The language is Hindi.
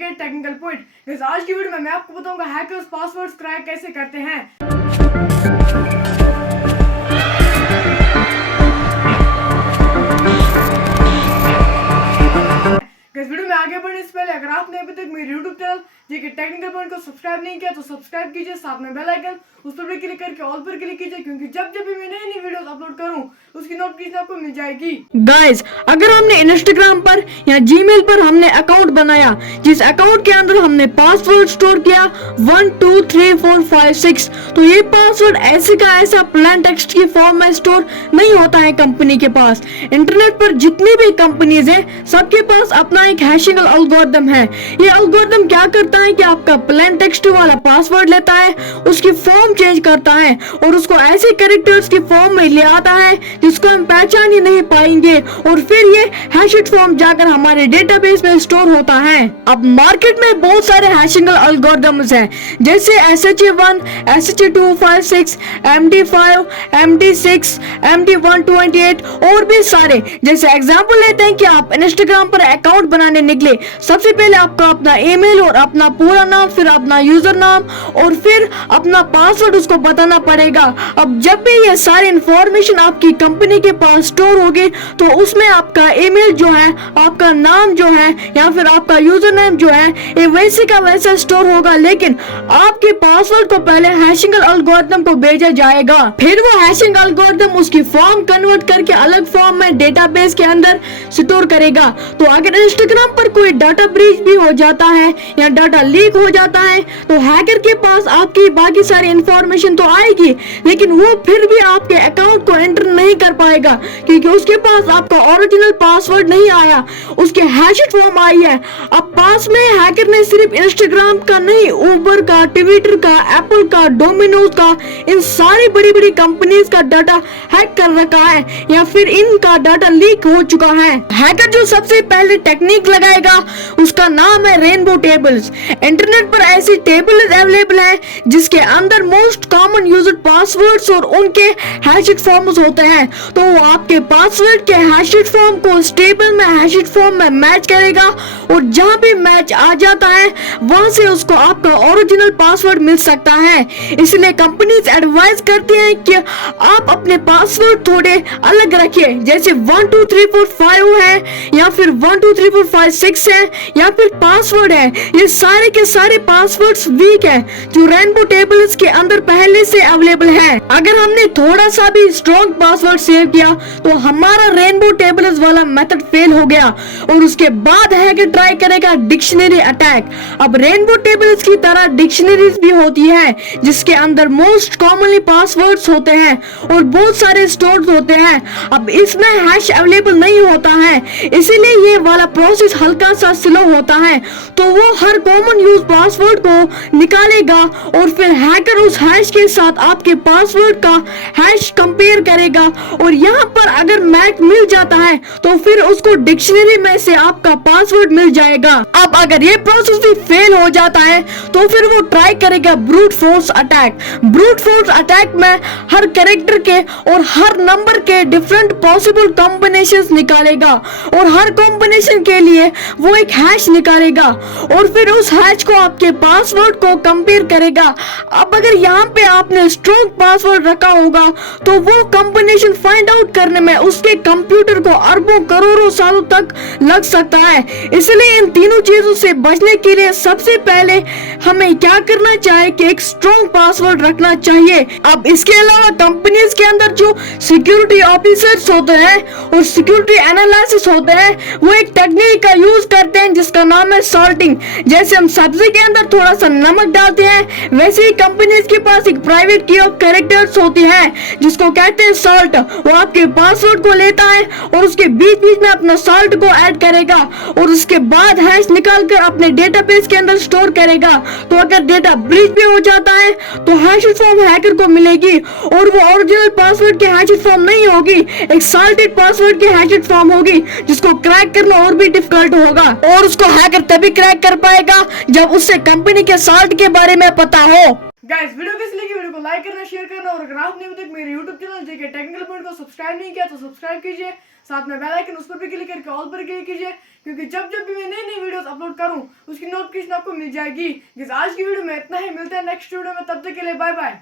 जेके टेक्निकल पॉइंट। गाइस आज की वीडियो में मैं आपको बताऊंगा हैकर्स पासवर्ड्स क्रैक कैसे करते हैं। गाइस वीडियो में आगे बढ़ने से पहले अगर आपने अभी तक मेरे YouTube चैनल जेके टेक्निकल पॉइंट को सब्सक्राइब नहीं किया तो सब्सक्राइब कीजिए, साथ में बेल आइकन उस पर भी क्लिक करके ऑल पर क्लिक कीजिए, क्योंकि जब जब भी मैं नई नई वीडियोस अपलोड करूं उसकी नोटिफिकेशन आपको मिल जाएगी। गाइस अगर हमने इंस्टाग्राम पर या जीमेल पर हमने अकाउंट बनाया जिस अकाउंट के अंदर हमने पासवर्ड स्टोर किया 1 2 3 4 5 6, तो ये पासवर्ड ऐसे का ऐसा प्लेन टेक्स्ट की फॉर्म में स्टोर नहीं होता है कंपनी के पास। इंटरनेट पर जितनी भी कंपनीज है सबके पास अपना एक हैशिंग एल्गोरिथम है। ये एल्गोरिथम क्या करता है कि आपका प्लेन टेक्स्ट वाला पासवर्ड लेता है, उसकी फॉर्म चेंज करता है और उसको ऐसे कैरेक्टर्स की फॉर्म में ले आता है जिसको हम पहचान ही नहीं पाएंगे, और फिर ये हैशेड फॉर्म जाकर हमारे डेटाबेस में स्टोर होता है। अब मार्केट में बहुत सारे हैशिंग एल्गोरिथम्स हैं, जैसे SHA-1, SHA-256, MD5, MD6, MD128 और भी सारे। जैसे एग्जांपल लेते हैं कि आप इंस्टाग्राम पर अकाउंट बनाने निकले, सबसे पहले आपको अपना ईमेल और अपना पूरा नाम, फिर अपना यूजर नाम और फिर अपना पासवर्ड उसको बताना पड़ेगा। अब जब भी ये सारी इंफॉर्मेशन आपकी कंपनी के पास स्टोर होगी तो उसमें आपका ईमेल जो है, आपका नाम जो है या फिर आपका यूजर नेम जो है ये वैसे का वैसा स्टोर होगा, लेकिन आपके पासवर्ड को पहले हैशिंग एल्गोरिथम को भेजा जाएगा, फिर वो हैशिंग एल्गोरिथम उसकी फॉर्म कन्वर्ट करके अलग फॉर्म में डेटाबेस के अंदर स्टोर करेगा। तो अगर इंस्टाग्राम पर कोई डाटा ब्रीच भी हो जाता है या डाटा लीक हो जाता है तो हैकर के पास आपकी बाकी सारी इंफॉर्मेशन तो आएगी, लेकिन वो फिर भी आपके अकाउंट को एंटर नहीं कर पाएगा क्योंकि उसके पास आपका ओरिजिनल पासवर्ड नहीं आया, उसके हैशेड फॉर्म आई है। अब पास में हैकर ने सिर्फ इंस्टाग्राम का नहीं, उबर का, ट्विटर का, एप्पल का, डोमिनोज का, इन सारी बड़ी बड़ी कंपनीज का डाटा हैक कर रखा है या फिर इनका डाटा लीक हो चुका है। हैकर जो सबसे पहले टेक्निक लगाएगा उसका नाम है रेनबो टेबल्स। इंटरनेट पर ऐसी टेबल्स अवेलेबल है जिसके अंदर मोस्ट कॉमन यूज्ड पासवर्ड्स और उनके हैशेड फॉर्म्स होते हैं। तो वो आपके पासवर्ड के हैशेड फॉर्म को स्टेबल में हैशेड फॉर्म में मैच करेगा और जहां भी मैच आ जाता है वहां से उसको आपका ओरिजिनल पासवर्ड मिल सकता है। इसलिए कंपनीज एडवाइस करती हैं कि आप अपने पासवर्ड थोड़े अलग रखिए, जैसे 1 2 3 4 5 है या फिर 1 2 3 4 5 6 है या फिर पासवर्ड है, ये सारे के सारे पासवर्ड्स वीक है जो रेनबो टेबल्स के अंदर पहले से अवेलेबल है। अगर हमने थोड़ा सा भी स्ट्रॉन्ग पासवर्ड सेव किया तो हमारा रेनबो टेबल्स वाला मेथड फेल हो गया और उसके बाद हैकर ट्राई करेगा डिक्शनरी अटैक। अब रेनबो टेबल्स की तरह डिक्शनरीज भी होती है जिसके अंदर मोस्ट कॉमनली पासवर्ड्स होते हैं और बहुत सारे स्टोर्स होते हैं। अब इसमें हैश अवेलेबल नहीं होता है, इसीलिए ये वाला प्रोसेस हल्का सा स्लो होता है। तो वो हर कॉमन यूज पासवर्ड को निकालेगा और फिर हैकर उस हैश के साथ आपके पासवर्ड का हैश कंपेयर करेगा और यहाँ पर अगर मैच मिल जाता है तो फिर उसको डिक्शनरी में से आपका पासवर्ड मिल जाएगा। अब अगर ये प्रोसेस भी फेल हो जाता है तो फिर वो ट्राई करेगा brute force attack. Brute force attack में हर कैरेक्टर के और हर नंबर के डिफरेंट पॉसिबल कॉम्बिनेशंस निकालेगा और हर कॉम्बिनेशन के लिए वो एक हैश निकालेगा और फिर उस हैश को आपके पासवर्ड को कंपेयर करेगा। अब अगर यहाँ पे आपने स्ट्रॉन्ग पासवर्ड रखा होगा तो वो कॉम्बिनेशन फाइंड आउट करने में उसके कंप्यूटर को अरबों करोड़ों सालों तक लग सकता है। इसलिए इन तीनों चीजों से बचने के लिए सबसे पहले हमें क्या करना चाहिए कि एक स्ट्रॉन्ग पासवर्ड रखना चाहिए। अब इसके अलावा कंपनीज के अंदर जो सिक्योरिटी ऑफिसर्स होते हैं और सिक्योरिटी एनालिसिस होते हैं वो एक टेक्निक का यूज करते हैं जिसका नाम है सॉल्टिंग। जैसे हम सब्जी के अंदर थोड़ा सा नमक डालते हैं वैसे ही कंपनीज के पास एक प्राइवेट की ऑफ कैरेक्टर्स होती है जिसको कहते हैं सॉल्ट। वो आपके पासवर्ड को लेता है और उसके बीच बीच में अपना सॉल्ट को ऐड करेगा और उसके बाद हैश निकाल कर अपने डेटाबेस के अंदर स्टोर करेगा। तो अगर डेटा ब्रीच भी हो जाता है तो हैशेड फॉर्म हैकर को मिलेगी और वो ओरिजिनल पासवर्ड के हैशेड फॉर्म नहीं होगी, एक सॉल्टेड पासवर्ड की हैशेड फॉर्म होगी जिसको क्रैक करना और भी डिफिकल्ट होगा और उसको हैकर तभी क्रैक कर पाएगा जब उससे कंपनी के सॉल्ट के बारे में पता हो। गाइस वीडियो कैसी लगी, वीडियो को लाइक करना, शेयर करना, और अगर आपने अभी तक मेरे यूट्यूब चैनल जेके टेक्निकल पॉइंट को सब्सक्राइब नहीं किया तो सब्सक्राइब कीजिए, साथ में बेल आइकन उस पर भी क्लिक करके ऑल पर क्लिक कीजिए, क्योंकि जब जब भी मैं नई नई वीडियोस अपलोड करूं उसकी नोटिफिकेशन आपको मिल जाएगी। जिस आज की वीडियो में इतना ही, मिलते हैं नेक्स्ट वीडियो में, तब तक के लिए बाय बाय।